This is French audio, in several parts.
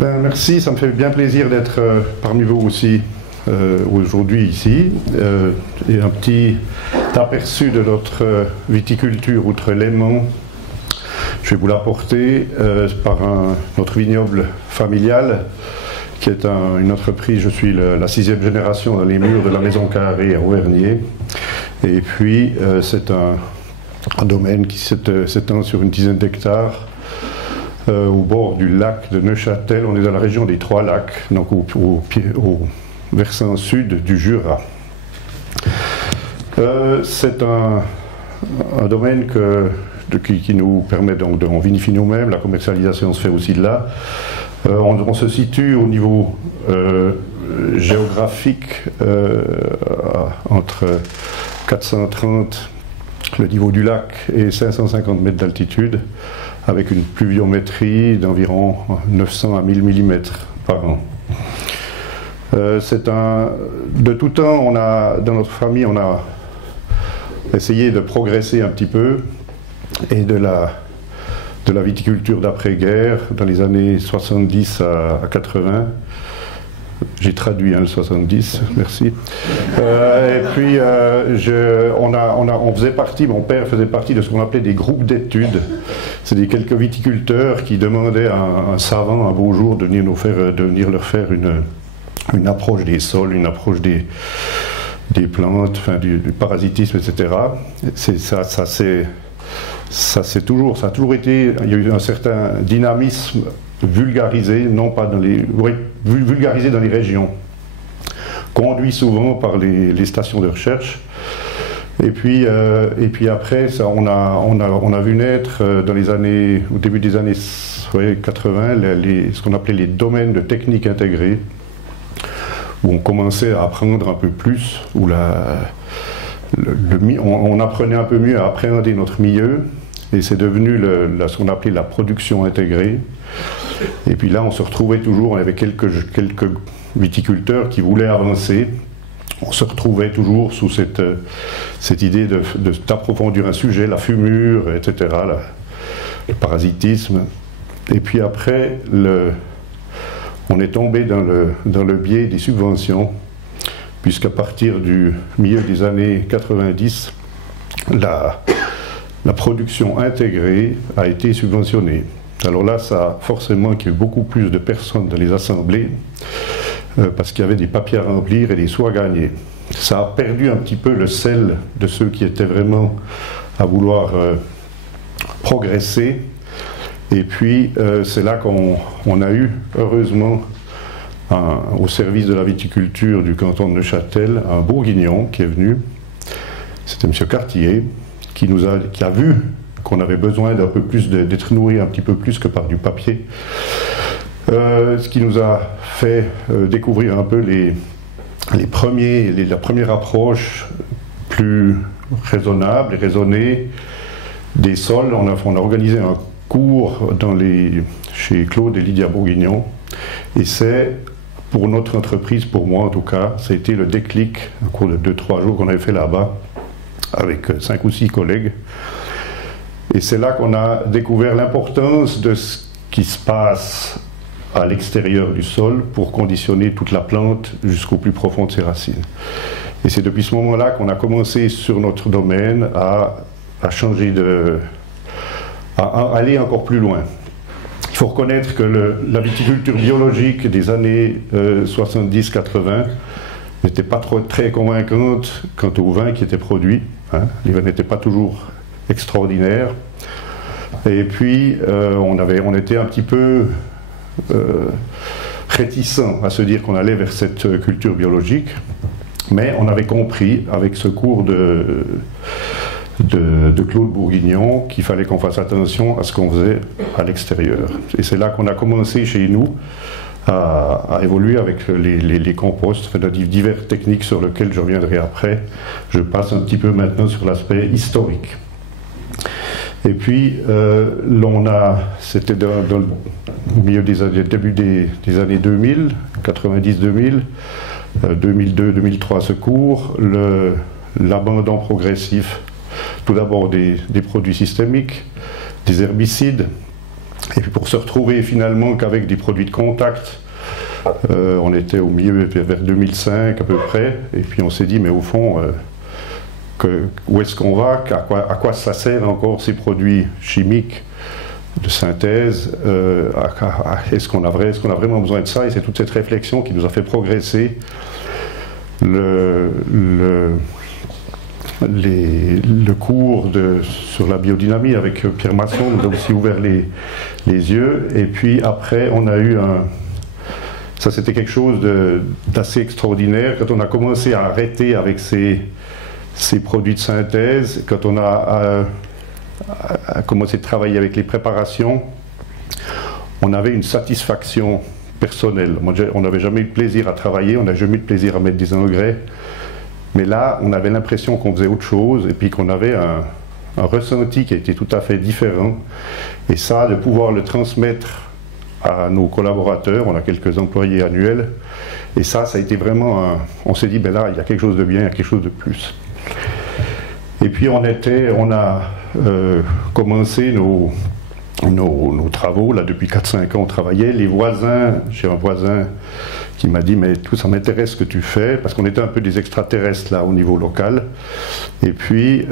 Merci, ça me fait bien plaisir d'être parmi vous aussi aujourd'hui ici. Et un petit aperçu de notre viticulture Outre-Léman. Je vais vous l'apporter par notre vignoble familial, qui est une entreprise. Je suis la 6e génération dans les murs de la Maison Carrée à Auvernier. Et puis, c'est un domaine qui s'étend sur une dizaine d'hectares au bord du lac de Neuchâtel. On est dans la région des Trois Lacs, donc au versant sud du Jura. C'est un domaine qui nous permet donc on vinifie nous-mêmes, la commercialisation se fait aussi de là. On se situe au niveau géographique entre 430, le niveau du lac, et 550 mètres d'altitude, avec une pluviométrie d'environ 900 à 1000 mm par an. De tout temps, dans notre famille, on a essayé de progresser un petit peu, et de la viticulture d'après-guerre, dans les années 70 à 80. J'ai traduit le 70, merci. Et puis, on faisait partie, mon père faisait partie de ce qu'on appelait des groupes d'études. C'est quelques viticulteurs qui demandaient à un savant, un beau jour, de venir leur faire une approche des sols, une approche des plantes, enfin, du parasitisme, etc. Ça a toujours été, il y a eu un certain dynamisme vulgarisé, non pas vulgarisé dans les régions, conduit souvent par les stations de recherche. Et puis après, on a vu naître au début des années 80, ce qu'on appelait les domaines de technique intégrée, où on commençait à apprendre un peu plus, où on apprenait un peu mieux à appréhender notre milieu, et c'est devenu ce qu'on appelait la production intégrée. Et puis là, on se retrouvait toujours, on avait quelques viticulteurs qui voulaient avancer. On se retrouvait toujours sous cette idée d'approfondir un sujet, la fumure, etc., le parasitisme. Et puis après, on est tombé dans le biais des subventions, puisqu'à partir du milieu des années 90, la production intégrée a été subventionnée. Alors là, ça a forcément qu'il y a eu beaucoup plus de personnes dans les assemblées, parce qu'il y avait des papiers à remplir et des sous à gagner. Ça a perdu un petit peu le sel de ceux qui étaient vraiment à vouloir progresser. Et puis, c'est là qu'on a eu, heureusement, au service de la viticulture du canton de Neuchâtel, un Bourguignon qui est venu. C'était M. Cartier, qui a vu qu'on avait besoin d'un peu plus d'être nourri un petit peu plus que par du papier. Ce qui nous a fait découvrir un peu la première approche plus raisonnable et raisonnée des sols. On a organisé un cours chez Claude et Lydia Bourguignon, et c'est, pour notre entreprise, pour moi en tout cas, ça a été le déclic, un cours de 2-3 jours qu'on avait fait là-bas, avec 5 ou 6 collègues. Et c'est là qu'on a découvert l'importance de ce qui se passe à l'extérieur du sol pour conditionner toute la plante jusqu'au plus profond de ses racines. Et c'est depuis ce moment-là qu'on a commencé sur notre domaine à changer à aller encore plus loin. Il faut reconnaître que la viticulture biologique des années 70-80 n'était pas très convaincante quant au vin qui était produit. Les vins n'étaient pas toujours extraordinaires. Et puis, on était un petit peu réticents à se dire qu'on allait vers cette culture biologique, mais on avait compris, avec ce cours de Claude Bourguignon, qu'il fallait qu'on fasse attention à ce qu'on faisait à l'extérieur. Et c'est là qu'on a commencé chez nous à évoluer avec les composts, diverses techniques sur lesquelles je reviendrai après. Je passe un petit peu maintenant sur l'aspect historique. Et puis, c'était dans le milieu début des années 2000, 90-2000, 2002-2003 ce cours, l'abandon progressif, tout d'abord des produits systémiques, des herbicides, Et puis pour se retrouver finalement qu'avec des produits de contact, on était au milieu vers 2005 à peu près, et puis on s'est dit mais au fond, où est-ce qu'on va, à quoi ça sert encore ces produits chimiques de synthèse, est-ce qu'on a vraiment besoin de ça? Et c'est toute cette réflexion qui nous a fait progresser. Le cours sur la biodynamie avec Pierre Masson nous a aussi ouvert les yeux. Et puis après, on a eu ça c'était quelque chose d'assez extraordinaire. Quand on a commencé à arrêter avec ces produits de synthèse, quand on a commencé à travailler avec les préparations, on avait une satisfaction personnelle. On n'avait jamais eu de plaisir à travailler, on n'a jamais eu de plaisir à mettre des engrais. Mais là, on avait l'impression qu'on faisait autre chose et puis qu'on avait un ressenti qui était tout à fait différent. Et ça, de pouvoir le transmettre à nos collaborateurs, on a quelques employés annuels, et ça a été vraiment on s'est dit, ben là, il y a quelque chose de bien, il y a quelque chose de plus. Et puis on a commencé nos travaux, là depuis 4-5 ans on travaillait. Les voisins, j'ai un voisin qui m'a dit mais tout ça m'intéresse ce que tu fais, parce qu'on était un peu des extraterrestres là au niveau local. Et puis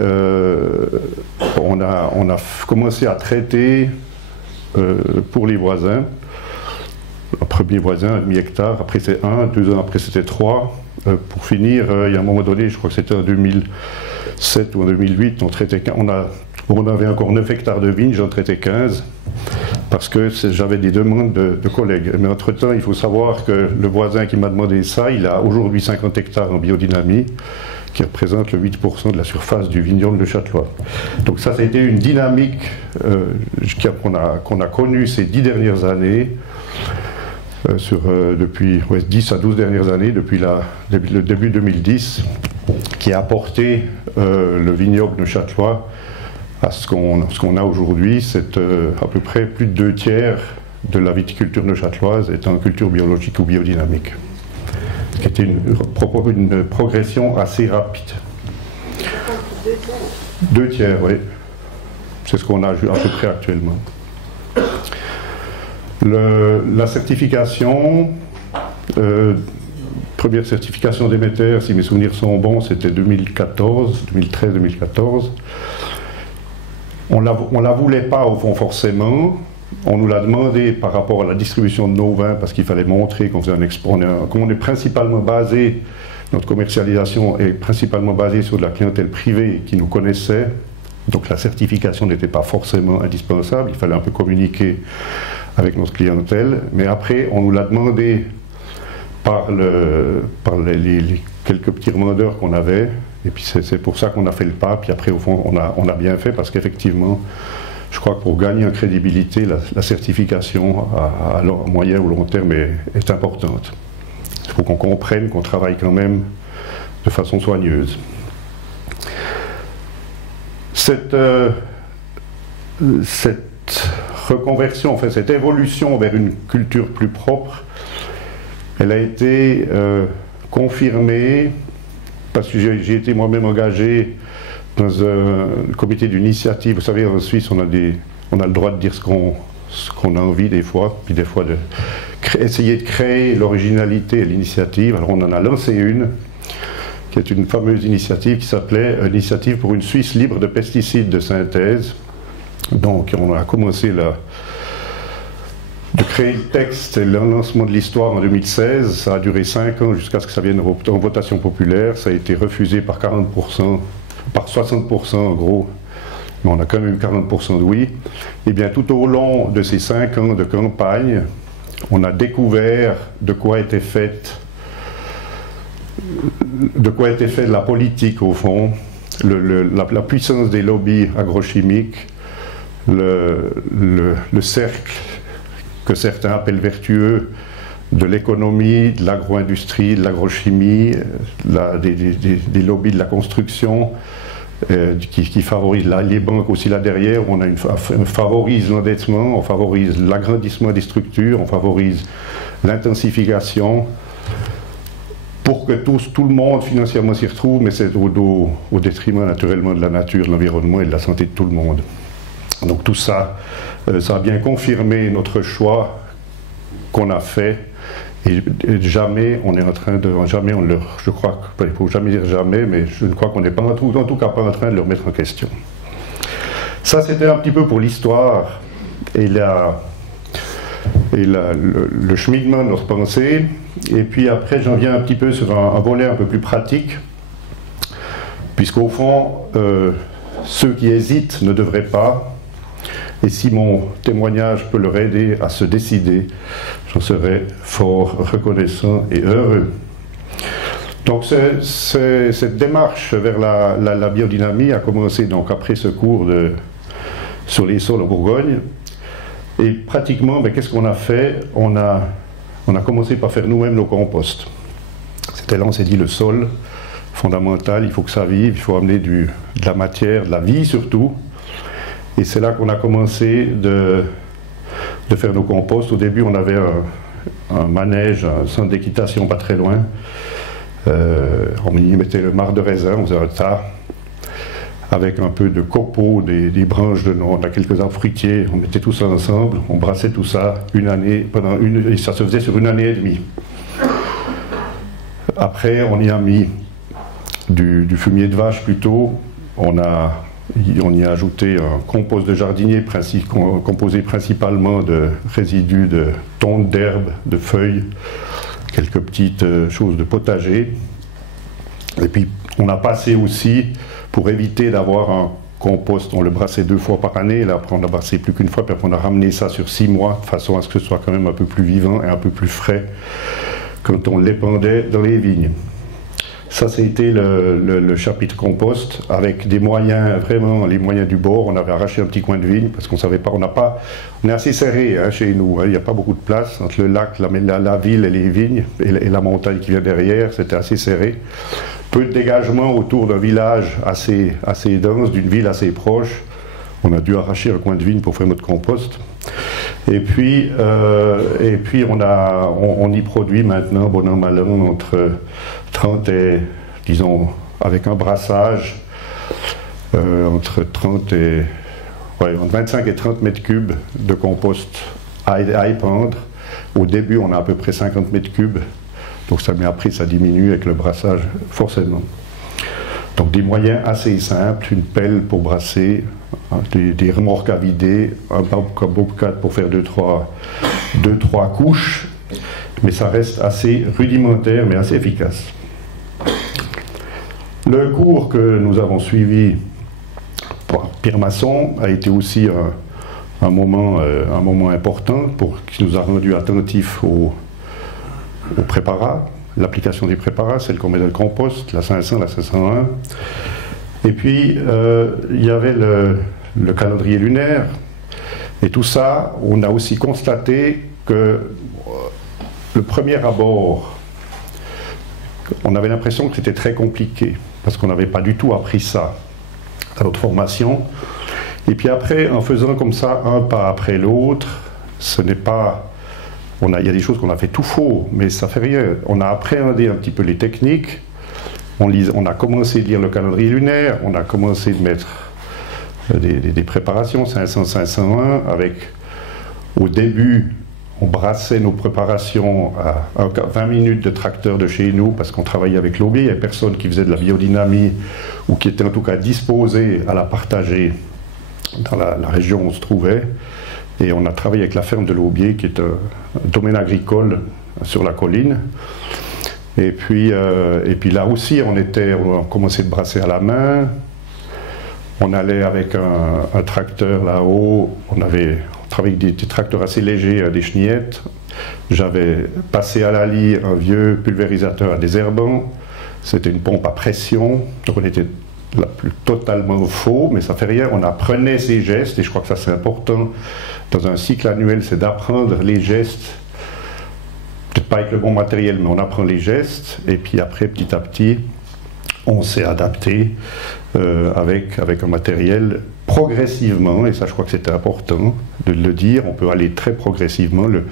on a commencé à traiter pour les voisins. Un premier voisin, un demi-hectare, après c'est 1, 2 ans après c'était 3. Pour finir, il y a un moment donné, je crois que c'était en 2007 ou en 2008, on avait encore 9 hectares de vignes, j'en traitais 15, parce que j'avais des demandes de collègues. Mais entre-temps, il faut savoir que le voisin qui m'a demandé ça, il a aujourd'hui 50 hectares en biodynamie, qui représente le 8% de la surface du vignoble de Châtelois. Donc ça a été une dynamique qu'on a connue ces 10 dernières années, depuis 10 à 12 dernières années, depuis le début 2010, qui a apporté le vignoble de Châtelois à ce qu'on a aujourd'hui. C'est à peu près plus de 2/3 de la viticulture neuchâteloise est en culture biologique ou biodynamique, ce qui était une progression assez rapide. 2/3, oui. C'est ce qu'on a à peu près actuellement. La certification, première certification Déméter, si mes souvenirs sont bons, c'était 2013-2014. On la voulait pas au fond forcément. On nous l'a demandé par rapport à la distribution de nos vins, parce qu'il fallait montrer qu'on faisait un export. Comme on est principalement basé, notre commercialisation est principalement basée sur de la clientèle privée qui nous connaissait, donc la certification n'était pas forcément indispensable, il fallait un peu communiquer avec notre clientèle. Mais après, on nous l'a demandé par les quelques petits remandeurs qu'on avait, et puis c'est pour ça qu'on a fait le pas. Puis après, au fond, on a bien fait, parce qu'effectivement, je crois que pour gagner en crédibilité, la certification à moyen ou long terme est importante. Il faut qu'on comprenne qu'on travaille quand même de façon soigneuse. Cette reconversion, enfin cette évolution vers une culture plus propre, elle a été confirmée parce que j'ai été moi-même engagé dans un comité d'initiative. Vous savez, en Suisse, on a le droit de dire ce qu'on a envie des fois, puis des fois essayer de créer l'originalité et l'initiative. Alors on en a lancé une, qui est une fameuse initiative qui s'appelait Initiative pour une Suisse libre de pesticides de synthèse. Donc on a commencé de créer le texte et le lancement de l'histoire en 2016. Ça a duré 5 ans jusqu'à ce que ça vienne en votation populaire. Ça a été refusé par 40%, par 60% en gros, mais on a quand même eu 40% de oui. Et bien tout au long de ces 5 ans de campagne, on a découvert de quoi était faite de la politique au fond, la puissance des lobbies agrochimiques, le cercle que certains appellent vertueux de l'économie, de l'agro-industrie, de l'agrochimie, des lobbies de la construction, qui favorisent les banques aussi là derrière. On favorise l'endettement, on favorise l'agrandissement des structures, on favorise l'intensification pour que tout le monde financièrement s'y retrouve, mais c'est au détriment naturellement de la nature, de l'environnement et de la santé de tout le monde. Donc tout ça, ça a bien confirmé notre choix qu'on a fait. Et jamais on est en train de, jamais on leur, je crois, il ne faut jamais dire jamais, mais je crois qu'on n'est pas en tout cas pas en train de leur mettre en question. Ça c'était un petit peu pour l'histoire et le cheminement de notre pensée. Et puis après j'en viens un petit peu sur un volet un peu plus pratique, puisqu'au fond, ceux qui hésitent ne devraient pas. Et si mon témoignage peut leur aider à se décider, j'en serai fort reconnaissant et heureux. Donc cette démarche vers la biodynamie a commencé donc après ce cours sur les sols en Bourgogne. Et pratiquement, qu'est-ce qu'on a fait? On a commencé par faire nous-mêmes nos composts. C'était là, on s'est dit, le sol, fondamental, il faut que ça vive, il faut amener de la matière, de la vie surtout. Et c'est là qu'on a commencé de faire nos composts. Au début, on avait un manège, un centre d'équitation pas très loin. On y mettait le marc de raisin, on faisait un tas, avec un peu de copeaux, des branches de noix, on a quelques arbres fruitiers, on mettait tout ça ensemble, on brassait tout ça une année, et ça se faisait sur 1 année et demie. Après, on y a mis du fumier de vache plutôt, on y a ajouté un compost de jardinier composé principalement de résidus de tonte d'herbe, de feuilles, quelques petites choses de potager. Et puis on a passé aussi, pour éviter d'avoir un compost, on le brassait 2 fois par année, là après on l'a brassé plus qu'une fois, puis après on a ramené ça sur 6 mois, de façon à ce que ce soit quand même un peu plus vivant et un peu plus frais quand on l'épandait dans les vignes. Ça, c'était le chapitre compost, avec des moyens, vraiment les moyens du bord. On avait arraché un petit coin de vigne, parce qu'on ne savait pas, on est assez serré chez nous, il n'y a pas beaucoup de place entre le lac, la ville et les vignes, et la montagne qui vient derrière, c'était assez serré. Peu de dégagement autour d'un village assez dense, d'une ville assez proche. On a dû arracher un coin de vigne pour faire notre compost. Et puis on y produit maintenant, bon an, mal an, entre 30 et, disons, avec un brassage, entre 25 et 30 mètres cubes de compost à épandre. Au début, on a à peu près 50 mètres cubes, donc ça, mais après, ça diminue avec le brassage, forcément. Donc des moyens assez simples, une pelle pour brasser, des remorques à vider, un bobcat pour faire 2-3 couches, mais ça reste assez rudimentaire mais assez efficace. Le cours que nous avons suivi par Pierre Masson a été aussi un moment important qui nous a rendu attentifs aux préparats. L'application des préparats, celle qu'on met dans le compost, la 500, la 501. Et puis, il y avait le calendrier lunaire. Et tout ça, on a aussi constaté que le premier abord, on avait l'impression que c'était très compliqué, parce qu'on n'avait pas du tout appris ça dans notre formation. Et puis après, en faisant comme ça, un pas après l'autre, ce n'est pas... Il y a des choses qu'on a fait tout faux, mais ça fait rien. On a appréhendé un petit peu les techniques, on a commencé à lire le calendrier lunaire, on a commencé de mettre des préparations, 500, 501, avec, au début, on brassait nos préparations à 20 minutes de tracteur de chez nous, parce qu'on travaillait avec l'aubier, il n'y avait personne qui faisait de la biodynamie, ou qui était en tout cas disposé à la partager dans la région où on se trouvait. Et on a travaillé avec la ferme de l'Aubier, qui est un domaine agricole sur la colline. Et puis là aussi, on commençait de brasser à la main. On allait avec un tracteur là-haut. On travaillait avec des tracteurs assez légers, des chenillettes. J'avais passé à la lie un vieux pulvérisateur à désherbant. C'était une pompe à pression. Donc on était totalement faux, mais ça fait rien. On apprenait ces gestes, et je crois que ça c'est important dans un cycle annuel, c'est d'apprendre les gestes, peut-être pas avec le bon matériel, mais on apprend les gestes, et puis après, petit à petit, on s'est adapté avec un matériel progressivement, et ça je crois que c'était important de le dire, on peut aller très progressivement, il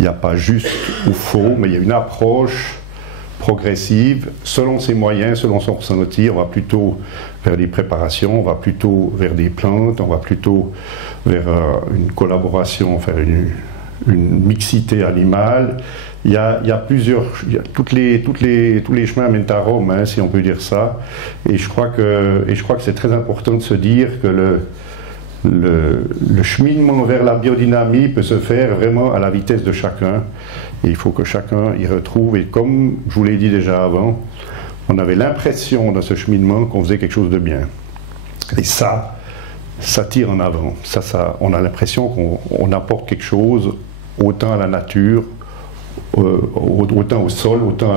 n'y a pas juste ou faux, mais il y a une approche progressive, selon ses moyens, selon son ressenti. On va plutôt vers des préparations, on va plutôt vers des plantes, on va plutôt vers une collaboration, enfin une mixité animale. Il y a plusieurs, tous les chemins mènent à Rome, hein, si on peut dire ça. Et je crois que c'est très important de se dire que le cheminement vers la biodynamie peut se faire vraiment à la vitesse de chacun. Et il faut que chacun y retrouve. Et comme je vous l'ai dit déjà avant, on avait l'impression dans ce cheminement qu'on faisait quelque chose de bien. Et ça tire en avant. On a l'impression qu'on apporte quelque chose autant à la nature, autant au sol, autant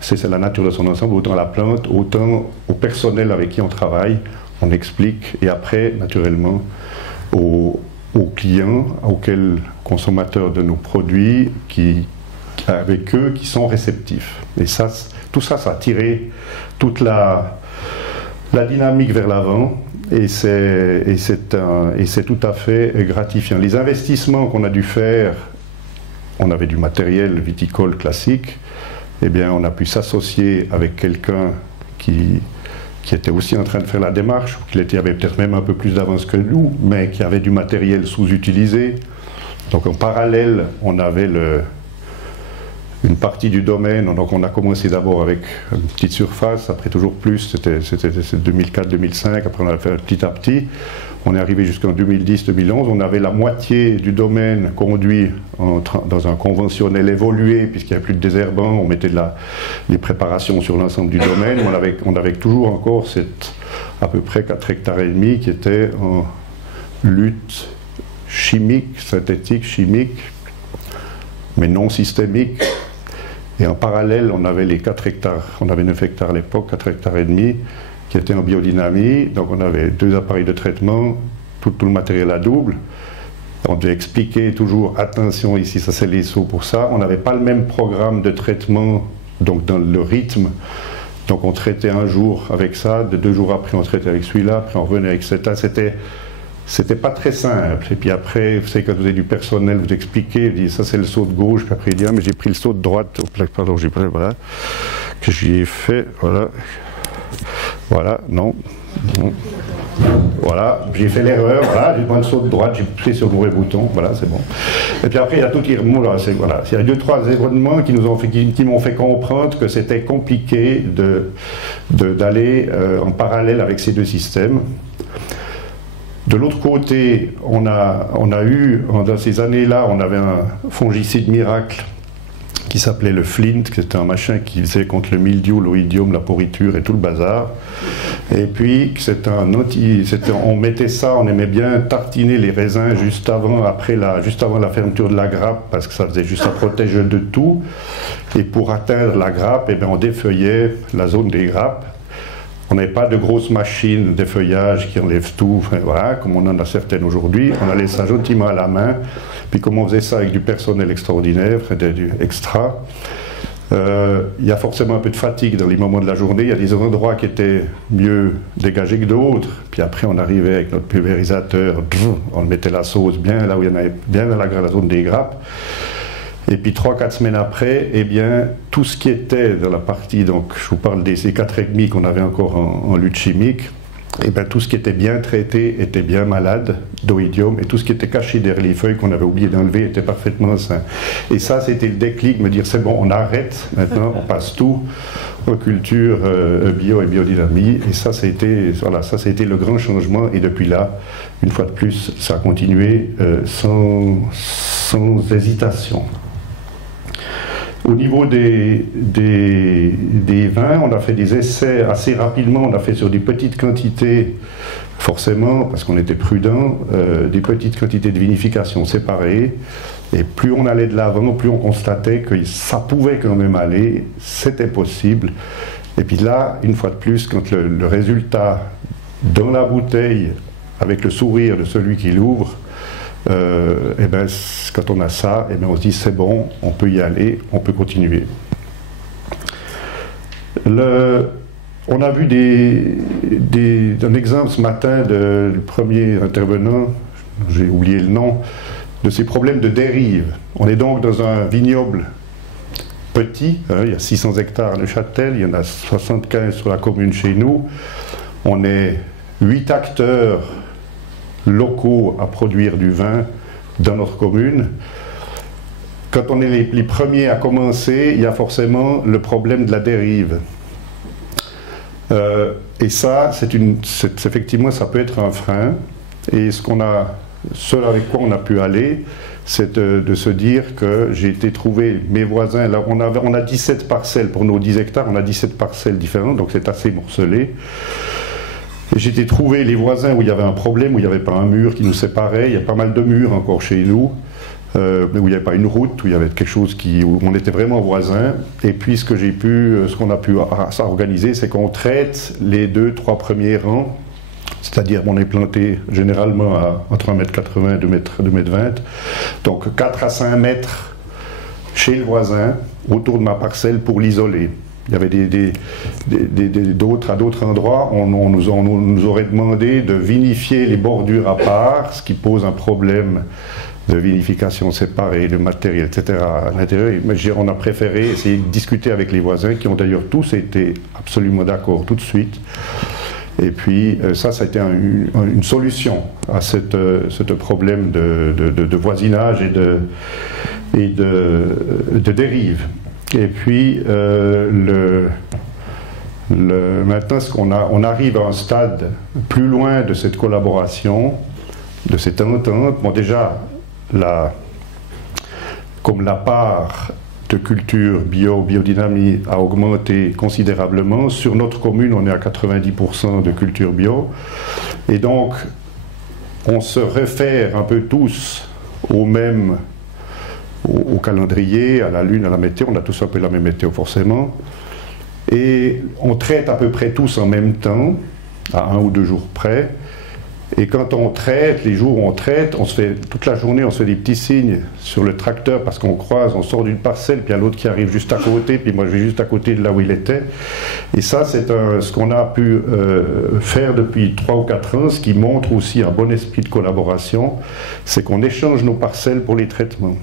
c'est la nature de son ensemble, autant à la plante, autant au personnel avec qui on travaille. On explique, et après, naturellement, aux clients, auxquels consommateurs de nos produits, avec eux, qui sont réceptifs. Et ça, tout ça, ça a tiré toute la dynamique vers l'avant, et c'est tout à fait gratifiant. Les investissements qu'on a dû faire, on avait du matériel viticole classique, eh bien, on a pu s'associer avec quelqu'un qui était aussi en train de faire la démarche, qui avait peut-être même un peu plus d'avance que nous, mais qui avait du matériel sous-utilisé. Donc en parallèle, on avait une partie du domaine, donc on a commencé d'abord avec une petite surface, après toujours plus, c'était 2004-2005, après on a fait petit à petit. On est arrivé jusqu'en 2010-2011, on avait la moitié du domaine conduit dans un conventionnel évolué, puisqu'il n'y avait plus de désherbant, on mettait les préparations sur l'ensemble du domaine. On avait toujours encore à peu près 4 hectares et demi qui étaient en lutte chimique, synthétique, chimique, mais non systémique. Et en parallèle, on avait les 4 hectares, on avait 9 hectares à l'époque, 4 hectares et demi, qui était en biodynamie. Donc on avait 2 appareils de traitement, tout le matériel à double. On devait expliquer toujours, attention ici, ça c'est les seaux pour ça. On n'avait pas le même programme de traitement, donc dans le rythme. Donc on traitait un jour avec ça, 2 jours après on traitait avec celui-là, après on revenait avec cet-là. C'était pas très simple. Et puis après, vous savez, quand vous avez du personnel, vous expliquez, vous dites ça c'est le saut de gauche, puis après il dit ah mais j'ai pris le saut de droite, pardon, voilà, que j'y ai fait, voilà. Voilà, non. Voilà, j'ai fait l'erreur, voilà, j'ai pris le saut de droite, j'ai poussé sur le mauvais bouton, voilà, c'est bon. Et puis après, il y a tout qui remonte, voilà. Il y a 2-3 événements qui m'ont fait comprendre que c'était compliqué d'aller en parallèle avec ces 2 systèmes. De l'autre côté, on a eu, dans ces années-là, on avait un fongicide miracle qui s'appelait le Flint, qui était un machin qui faisait contre le mildiou, l'oïdium, la pourriture et tout le bazar. Et puis, on mettait ça, on aimait bien tartiner les raisins juste avant la fermeture de la grappe, parce que ça faisait juste, ça protège de tout. Et pour atteindre la grappe, eh bien, on défeuillait la zone des grappes. On n'avait pas de grosses machines d'effeuillage qui enlèvent tout, enfin, voilà, comme on en a certaines aujourd'hui. On allait ça gentiment à la main. Puis comme on faisait ça avec du personnel extraordinaire, du extra, il y a forcément un peu de fatigue dans les moments de la journée. Il y a des endroits qui étaient mieux dégagés que d'autres. Puis après, on arrivait avec notre pulvérisateur, on mettait la sauce bien là où il y en avait, bien dans la zone des grappes. Et puis 3-4 semaines après, eh bien, tout ce qui était dans la partie, donc je vous parle des 4,5 qu'on avait encore en lutte chimique, eh bien, tout ce qui était bien traité était bien malade d'oïdium, et tout ce qui était caché derrière les feuilles qu'on avait oublié d'enlever était parfaitement sain. Et ça, c'était le déclic, me dire c'est bon, on arrête maintenant, on passe tout aux cultures bio et biodynamie. Et ça, ça a été le grand changement. Et depuis là, une fois de plus, ça a continué sans hésitation. Au niveau des vins, on a fait des essais assez rapidement, on a fait sur des petites quantités, forcément, parce qu'on était prudent, des petites quantités de vinification séparées. Et plus on allait de l'avant, plus on constatait que ça pouvait quand même aller, c'était possible. Et puis là, une fois de plus, quand le résultat dans la bouteille, avec le sourire de celui qui l'ouvre, et ben, quand on a ça, et ben, on se dit c'est bon, on peut y aller, on peut continuer. On a vu un exemple ce matin du premier intervenant, j'ai oublié le nom, de ces problèmes de dérive. On est donc dans un vignoble petit, hein, il y a 600 hectares à Neuchâtel, il y en a 75 sur la commune chez nous. On est 8 acteurs locaux à produire du vin dans notre commune. Quand on est les premiers à commencer, il y a forcément le problème de la dérive. Et ça, effectivement, ça peut être un frein. Et ce avec quoi on a pu aller, c'est de se dire que j'ai été trouver mes voisins. Là, on a 17 parcelles pour nos 10 hectares, on a 17 parcelles différentes, donc c'est assez morcelé. Et j'ai été trouver les voisins où il y avait un problème, où il n'y avait pas un mur qui nous séparait. Il y a pas mal de murs encore chez nous, où il n'y avait pas une route, où il y avait quelque chose où on était vraiment voisins. Et puis ce qu'on a pu organiser, c'est qu'on traite les 2-3 premiers rangs. C'est-à-dire on est planté généralement entre 1,80 m et 2,20 m. Donc 4 à 5 mètres chez le voisin, autour de ma parcelle pour l'isoler. Il y avait à d'autres endroits, on nous aurait demandé de vinifier les bordures à part, ce qui pose un problème de vinification séparée, de matériel, etc. à l'intérieur. Mais on a préféré essayer de discuter avec les voisins, qui ont d'ailleurs tous été absolument d'accord tout de suite. Et puis ça a été une solution à ce problème de voisinage et de dérive. Et puis maintenant, on arrive à un stade plus loin de cette collaboration, de cette entente. Bon, déjà, comme la part de culture biodynamie a augmenté considérablement. Sur notre commune, on est à 90% de culture bio. Et donc, on se réfère un peu tous au calendrier, à la lune, à la météo. On a tous un peu la même météo forcément. Et on traite à peu près tous en même temps, à 1 ou 2 jours près. Et quand on traite, les jours où on traite, toute la journée, on se fait des petits signes sur le tracteur parce qu'on croise, on sort d'une parcelle, puis il y a l'autre qui arrive juste à côté, puis moi je vais juste à côté de là où il était. Et ça, c'est ce qu'on a pu faire depuis 3 ou 4 ans, ce qui montre aussi un bon esprit de collaboration, c'est qu'on échange nos parcelles pour les traitements.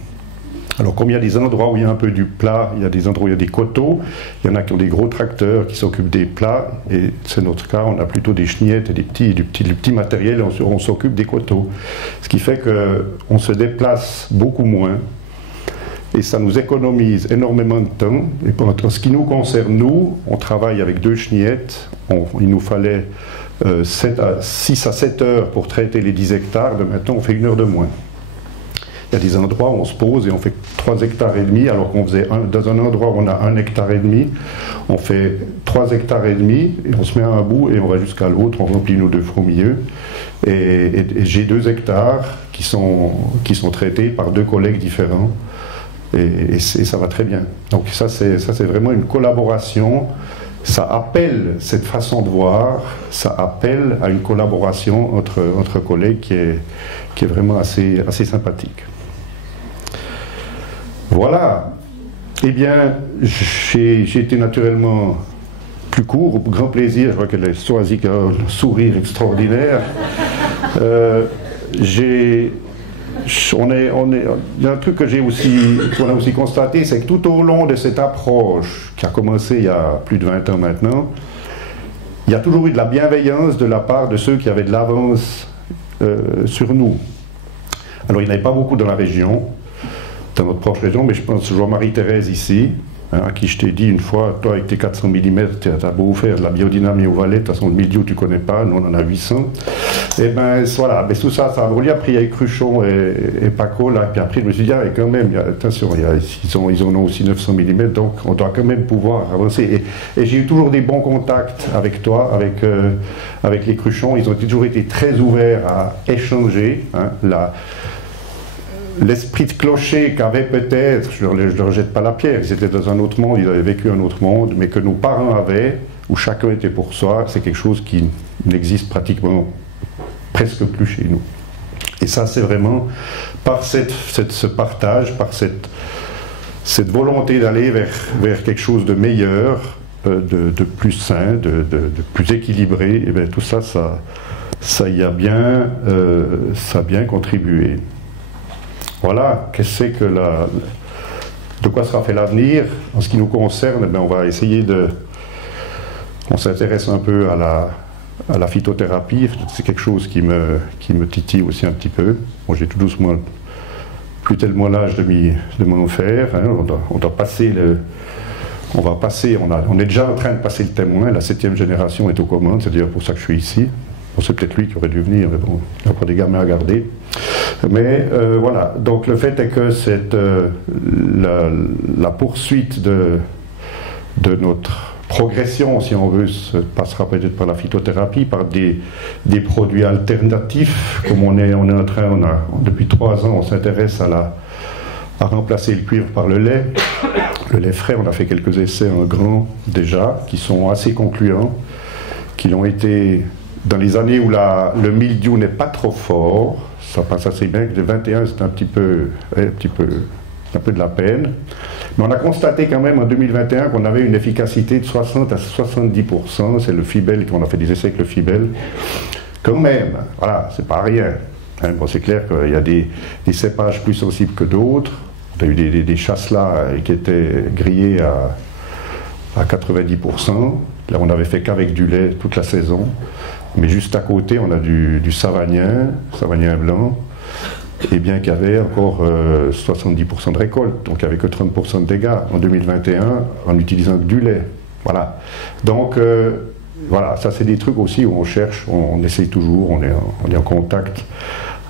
Alors comme il y a des endroits où il y a un peu du plat, il y a des endroits où il y a des coteaux, il y en a qui ont des gros tracteurs qui s'occupent des plats, et c'est notre cas, on a plutôt des chenillettes et du petit matériel, et on s'occupe des coteaux. Ce qui fait qu'on se déplace beaucoup moins, et ça nous économise énormément de temps. Et en ce qui nous concerne, nous, on travaille avec 2 chenillettes, il nous fallait 6 à 7 heures pour traiter les 10 hectares, mais maintenant on fait 1 heure de moins. Il y a des endroits où on se pose et on fait 3,5 hectares, alors qu'on faisait dans un endroit où on a 1,5 hectare, on fait 3,5 hectares et on se met à un bout et on va jusqu'à l'autre, on remplit nos 2 fois au milieu. Et j'ai 2 hectares qui sont traités par 2 collègues différents et ça va très bien. Donc ça c'est vraiment une collaboration. Ça appelle cette façon de voir, ça appelle à une collaboration entre collègues qui est vraiment assez sympathique. Voilà. Eh bien, j'ai été naturellement plus court, au grand plaisir. Je vois que les Soazic a un sourire extraordinaire. Il y a un truc qu'on a aussi constaté, c'est que tout au long de cette approche qui a commencé il y a plus de 20 ans maintenant, il y a toujours eu de la bienveillance de la part de ceux qui avaient de l'avance sur nous. Alors il n'y en avait pas beaucoup dans la région, dans notre proche région, mais je pense que Jean-Marie-Thérèse ici, à qui je t'ai dit une fois, toi avec tes 400 mm, tu as beau faire de la biodynamie au Valais, de toute façon le milieu tu ne connais pas, nous on en a 800. Et ben voilà, mais tout ça a brûlé. Après il y a eu Cruchon et Paco, là, puis après je me suis dit, ah, quand même, attention, ils en ont aussi 900 mm, donc on doit quand même pouvoir avancer. Et j'ai eu toujours des bons contacts avec toi, avec les Cruchons, ils ont toujours été très ouverts à échanger, hein, l'esprit de clocher qu'avaient peut-être, je ne leur jette pas la pierre, ils étaient dans un autre monde, ils avaient vécu un autre monde, mais que nos parents avaient, où chacun était pour soi, c'est quelque chose qui n'existe pratiquement presque plus chez nous. Et ça, c'est vraiment par ce partage, par cette volonté d'aller vers quelque chose de meilleur, de plus sain, de plus équilibré, et bien tout ça, ça y a bien, ça a bien contribué. Voilà, qu'est-ce que c'est que de quoi sera fait l'avenir. En ce qui nous concerne, on va essayer de... On s'intéresse un peu à la phytothérapie. C'est quelque chose qui me titille aussi un petit peu. Bon, j'ai tout doucement plus tellement l'âge de m'en faire. Hein. On doit passer le... On est déjà en train de passer le témoin. La 7e génération est aux commandes. C'est d'ailleurs pour ça que je suis ici. Bon, c'est peut-être lui qui aurait dû venir, mais bon, il y a encore des gamins à garder. Mais voilà, donc le fait est que c'est la poursuite de notre progression, si on veut, passera peut-être par la phytothérapie, par des produits alternatifs, comme on est en train, depuis 3 ans, on s'intéresse à remplacer le cuivre par le lait frais. On a fait quelques essais en grand déjà, qui sont assez concluants, qui l'ont été dans les années où le mildiou n'est pas trop fort. Ça passe assez bien. De 21, c'est un peu de la peine. Mais on a constaté quand même en 2021 qu'on avait une efficacité de 60 à 70%. C'est le Fibel, on a fait des essais avec le Fibel. Quand même, voilà, c'est pas rien. Hein, bon, c'est clair qu'il y a des cépages plus sensibles que d'autres. On a eu des chasselas qui étaient grillés à 90%. Là, on n'avait fait qu'avec du lait toute la saison. Mais juste à côté, on a du savagnin blanc, et bien qu'il y avait encore 70% de récolte, donc il n'y avait que 30% de dégâts en 2021 en utilisant que du lait. Voilà. Donc, voilà, ça c'est des trucs aussi où on cherche, on essaye toujours, on est en contact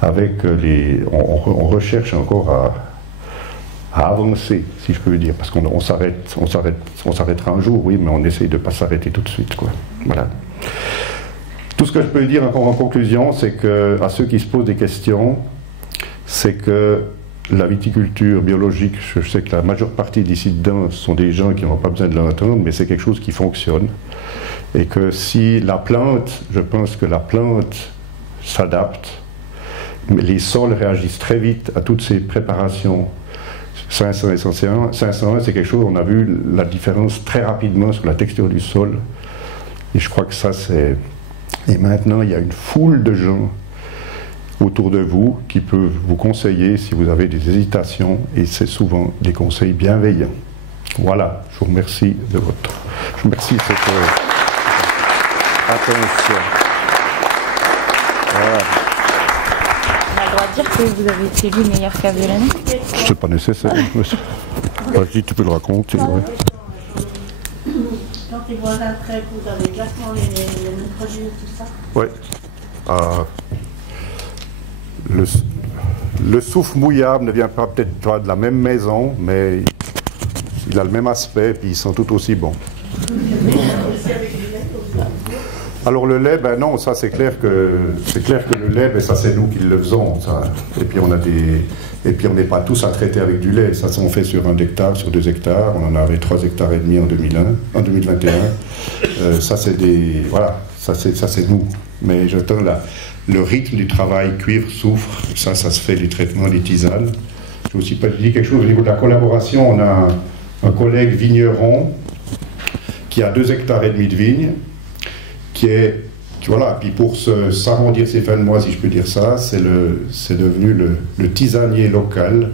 avec on recherche encore à avancer, si je peux dire, parce qu'on s'arrêtera un jour, oui, mais on essaye de ne pas s'arrêter tout de suite, quoi. Voilà. Tout ce que je peux dire encore en conclusion, c'est que, à ceux qui se posent des questions, c'est que la viticulture biologique, je sais que la majeure partie d'ici dedans sont des gens qui n'ont pas besoin de l'entendre, mais c'est quelque chose qui fonctionne. Et que si la plante, je pense que la plante s'adapte, les sols réagissent très vite à toutes ces préparations. 500 et 501, c'est quelque chose, on a vu la différence très rapidement sur la texture du sol. Et je crois que ça, c'est... Et maintenant, il y a une foule de gens autour de vous qui peuvent vous conseiller si vous avez des hésitations, et c'est souvent des conseils bienveillants. Voilà, je vous remercie de votre... Je vous remercie de cette attention. Voilà. On a le droit de dire que vous avez été élu meilleur cave de l'année? C'est pas nécessaire. Vas-y, tu peux le raconter. Ouais. Quand tes voisins traitent, vous avez exactement les mêmes produits et tout ça? Oui. Le soufre mouillable ne vient pas peut-être pas de la même maison, mais il a le même aspect et puis ils sont tout aussi bons. Alors le lait, ben non, ça c'est clair que le lait, ben ça c'est nous qui le faisons. Ça. Et puis on n'est pas tous à traiter avec du lait. Ça on fait sur 1 hectare, sur 2 hectares. On en avait 3,5 hectares en 2021. Ça c'est voilà, ça c'est nous. Mais j'attends le rythme du travail cuivre, soufre. Ça se fait les traitements, les tisanes. Je vais aussi pas dire quelque chose au niveau de la collaboration. On a un collègue vigneron qui a 2,5 hectares de vigne. Voilà, puis pour s'arrondir ses fins de mois, si je peux dire ça, c'est devenu le tisanier local.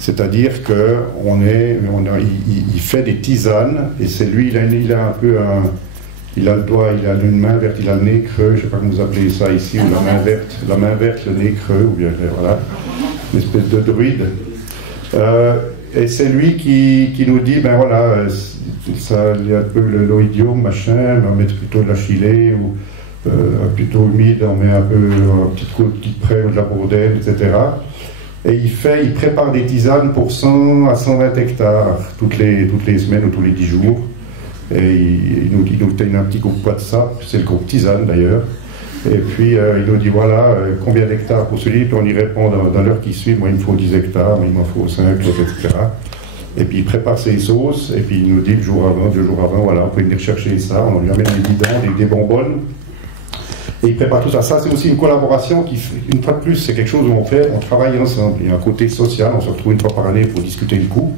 C'est-à-dire qu'il fait des tisanes, et c'est lui, il a un peu il a le doigt, il a une main verte, il a le nez creux, je ne sais pas comment vous appelez ça ici, ou la main verte, le nez creux, ou bien voilà, une espèce de druide. Et c'est lui qui nous dit, ben voilà, ça, il y a un peu l'oïdium, machin, on va mettre plutôt de la chilée, ou plutôt humide, on met un peu un petit près de la bourdaine, etc. Et il prépare des tisanes pour 100 à 120 hectares toutes les semaines ou tous les 10 jours. Et il nous donne un petit groupe de ça, c'est le groupe tisane d'ailleurs. Et puis il nous dit voilà, combien d'hectares pour celui, puis on y répond dans l'heure qui suit, moi il me faut 10 hectares, mais il m'en faut 5, etc. Et puis il prépare ses sauces, et puis il nous dit le jour avant, 2 jours avant, voilà, on peut venir chercher ça, on lui amène des bidons, des bonbonnes. Et il prépare tout ça. Ça, c'est aussi une collaboration qui, une fois de plus, c'est quelque chose où on travaille ensemble. Il y a un côté social, on se retrouve 1 fois par année pour discuter le coup.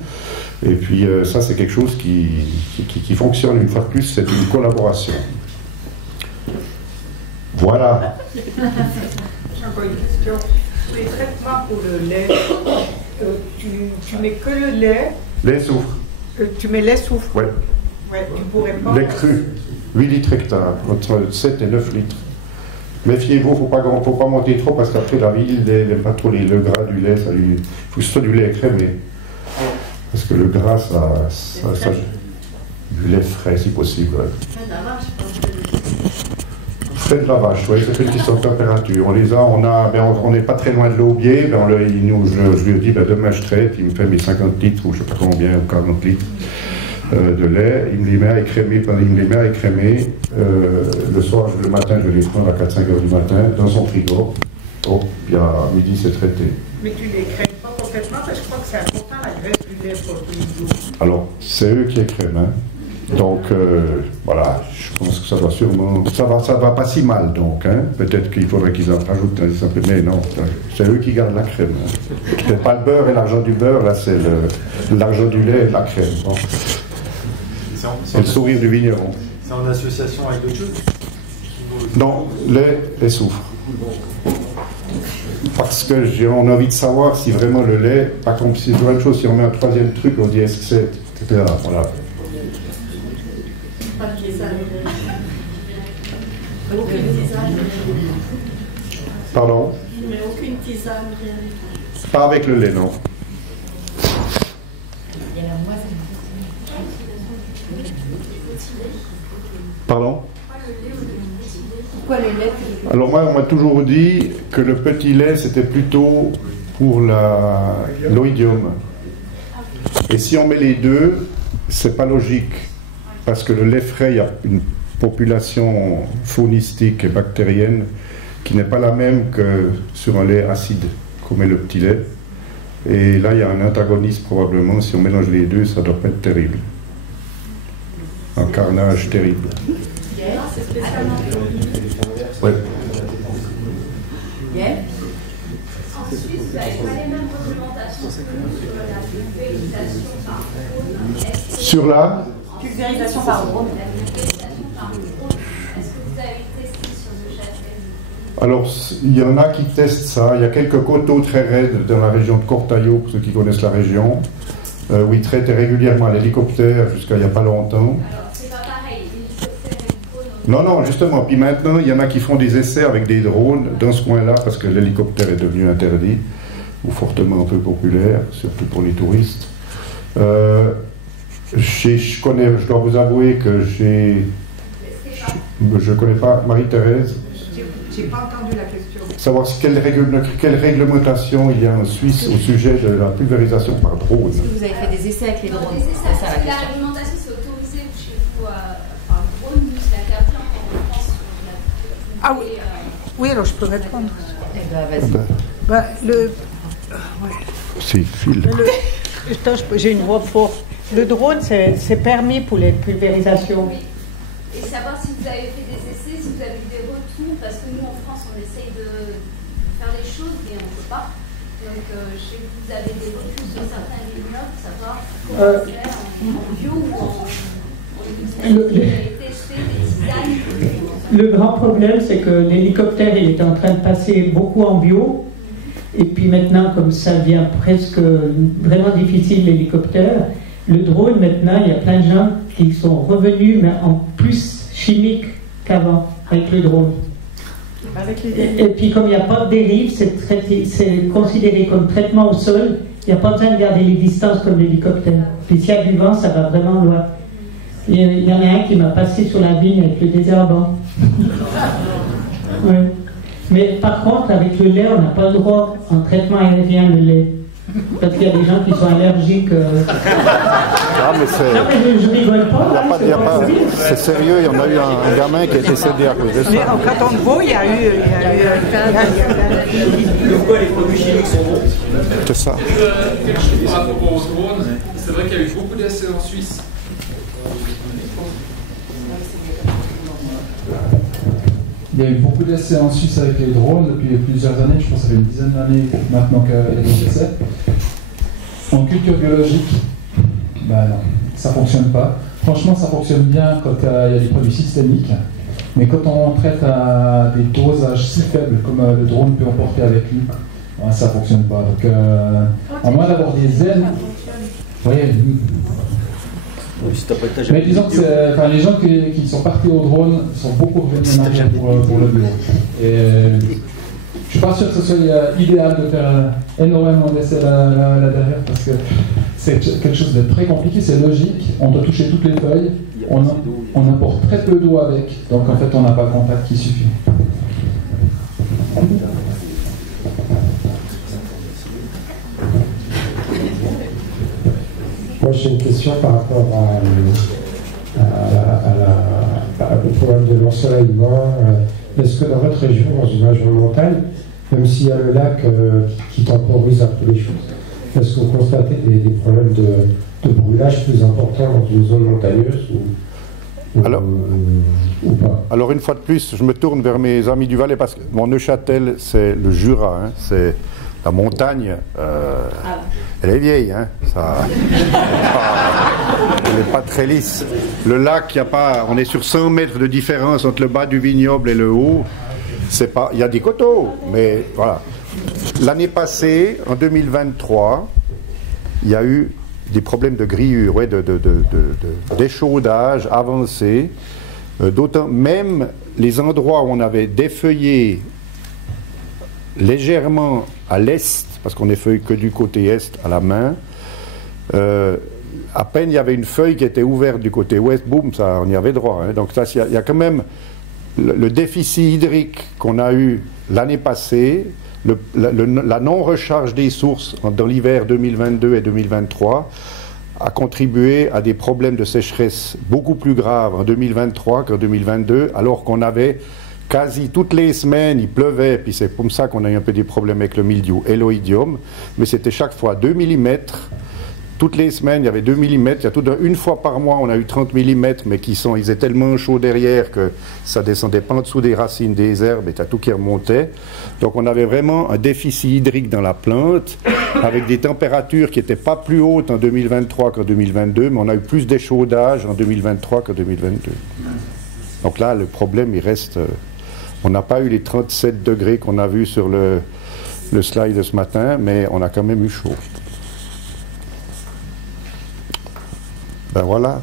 Et puis ça, c'est quelque chose qui fonctionne une fois de plus, c'est une collaboration. Voilà. J'ai encore une question. Les traitements pour le lait, Tu mets que le lait. Lait soufre. Tu mets lait soufre. Oui. Ouais, tu pourrais pas. Lait cru, 8 litres hectare, entre 7 et 9 litres. Méfiez-vous, faut pas monter trop parce qu'après la vie, il n'aime pas trop le gras du lait, ça lui. Il faut que ce soit du lait crémé. Parce que le gras, du lait frais si possible. Ouais. Frais de la vache, oui, c'est une question de température. On n'est pas très loin de l'aubier, je lui ai dit, demain je traite, il me fait mes 50 litres ou je ne sais pas combien, ou 40 litres de lait, il me les met à écrémer, le soir, le matin, je les prends à 4-5 heures du matin, dans son frigo, puis à midi c'est traité. Mais tu les crèmes pas complètement, parce que je crois que c'est important la graisse du lait pour tous les jours. Alors, c'est eux qui écrèment, hein. Donc, voilà, je pense que ça va sûrement... Ça va pas si mal, donc, hein. Peut-être qu'il faudrait qu'ils en rajoutent un peu, mais non, c'est eux qui gardent la crème. Hein. C'est pas le beurre et l'argent du beurre, là, c'est l'argent du lait et la crème. Bon. C'est le sourire du vigneron. C'est en association avec d'autres choses? Non, lait et soufre. Parce que on a envie de savoir si vraiment le lait, pas comme si c'est une chose, si on met un troisième truc, on dit est-ce que c'est, etc. Voilà. Pas de tisane. Aucune tisane. Pardon? Mais aucune tisane, rien. Pas avec le lait, non. Pardon? Pourquoi le lait? Alors moi, on m'a toujours dit que le petit lait, c'était plutôt pour l'oïdium. Et si on met les deux, c'est pas logique. Parce que le lait frais, il y a une population faunistique et bactérienne qui n'est pas la même que sur un lait acide, comme est le petit lait. Et là, il y a un antagonisme probablement. Si on mélange les deux, ça doit pas être terrible. Un carnage terrible. C'est spécialement. Ouais. En Suisse, vous n'avez pas les mêmes réglementations que nous sur la pulvérisation par drone. Sur la Pulvérisation par drone. La pulvérisation par drone. Est-ce que vous avez testé sur le Châtelet? Alors, il y en a qui testent ça. Il y a quelques coteaux très raides dans la région de Cortaillot, pour ceux qui connaissent la région, où ils traitaient régulièrement l'hélicoptère jusqu'à il n'y a pas longtemps. Alors, c'est pas pareil, l'hélicoptère et le drone. Non, justement. Puis maintenant, il y en a qui font des essais avec des drones dans ce coin-là, parce que l'hélicoptère est devenu interdit, ou fortement un peu populaire, surtout pour les touristes. Je dois vous avouer que je ne connais pas Marie-Thérèse. J'ai pas entendu la question. Savoir quelle réglementation il y a en Suisse au sujet de la pulvérisation par drone. Est-ce que vous avez fait des essais avec les drones? C'est ça, C'est ça la la question. réglementation, c'est autorisé chez vous, enfin, le drone, nous, c'est interdit encore en France. Ah oui. Oui, alors je peux répondre. Eh ben, vas-y. C'est fil. J'ai une voix forte. Le drone, c'est permis pour les pulvérisations. Oui. Et savoir si vous avez fait des essais, si vous avez eu des retours, parce que nous en France on essaye de faire les choses mais on ne peut pas. Donc je sais que vous avez des retours sur certains vignobles, savoir comment faire en bio ou en tester des tisanes. Le grand problème, c'est que l'hélicoptère il est en train de passer beaucoup en bio. Et puis maintenant, comme ça devient presque vraiment difficile l'hélicoptère, le drone maintenant, il y a plein de gens qui sont revenus, mais en plus chimique qu'avant, avec le drone. Et puis comme il n'y a pas de dérive, c'est considéré comme traitement au sol, il n'y a pas besoin de garder les distances comme l'hélicoptère. Puis s'il y a du vent, ça va vraiment loin. Il y en a un qui m'a passé sur la vigne avec le désherbant. Ouais. Mais par contre, avec le lait, on n'a pas le droit en traitement aérien, le lait. Parce qu'il y a des gens qui sont allergiques. Ah, mais c'est... Non, mais je rigole pas. C'est sérieux, il y en a eu un gamin qui a été cédé à cause de ça. Mais en canton de Vaud, il y a eu Pourquoi les produits chimiques sont bons? C'est ça. Quelque chose par rapport aux drones, c'est vrai qu'il y a eu beaucoup d'essais en Suisse. Il y a eu beaucoup d'essais en Suisse avec les drones depuis plusieurs années, je pense que ça fait une dizaine d'années maintenant qu'il y a des essais. En culture biologique, ben non, ça ne fonctionne pas. Franchement, ça fonctionne bien quand il y a des produits systémiques, mais quand on traite à des dosages si faibles comme le drone peut emporter avec lui, Ouais, ça fonctionne pas. Donc, à moins d'avoir des ailes. Oui. Mais disons que les gens qui sont partis au drone sont beaucoup revenus en arrière pour le bureau. Et je suis pas sûr que ce soit idéal de faire énormément d'essais là derrière parce que c'est quelque chose de très compliqué, c'est logique. On doit toucher toutes les feuilles, on apporte très peu d'eau avec, donc en fait on n'a pas le contact qui suffit. Moi j'ai une question par rapport au problème de l'ensoleillement. Est-ce que dans votre région, dans une région de montagne, même s'il y a le lac qui temporise un peu les choses, est-ce que vous constatez des problèmes de brûlage plus importants dans une zone montagneuse ou pas? Alors une fois de plus, je me tourne vers mes amis du Valais parce que mon Neuchâtel, c'est le Jura, hein, c'est la montagne. Elle est vieille, hein, ça. Elle n'est pas très lisse. Le lac, on est sur 100 mètres de différence entre le bas du vignoble et le haut. Il y a des coteaux, mais voilà. L'année passée, en 2023, il y a eu des problèmes de grillure, ouais, d'échaudage avancé. D'autant, même les endroits où on avait défeuillé légèrement à l'est, parce qu'on n'effeuille que du côté est à la main, à peine il y avait une feuille qui était ouverte du côté ouest, boum, ça, on y avait droit. Hein. Donc ça, il y a quand même le déficit hydrique qu'on a eu l'année passée, la non-recharge des sources dans l'hiver 2022 et 2023 a contribué à des problèmes de sécheresse beaucoup plus graves en 2023 qu'en 2022, alors qu'on avait quasi toutes les semaines, il pleuvait, puis c'est comme ça qu'on a eu un peu des problèmes avec le mildiou et l'oïdium, mais c'était chaque fois 2 mm. Toutes les semaines, il y avait 2 mm. Une fois par mois, on a eu 30 mm, mais ils étaient tellement chauds derrière que ça descendait pas en dessous des racines des herbes et tout qui remontait. Donc on avait vraiment un déficit hydrique dans la plante, avec des températures qui n'étaient pas plus hautes en 2023 qu'en 2022, mais on a eu plus d'échaudage en 2023 qu'en 2022. Donc là, le problème, il reste... on n'a pas eu les 37 degrés qu'on a vus sur le slide de ce matin, mais on a quand même eu chaud. Ben voilà.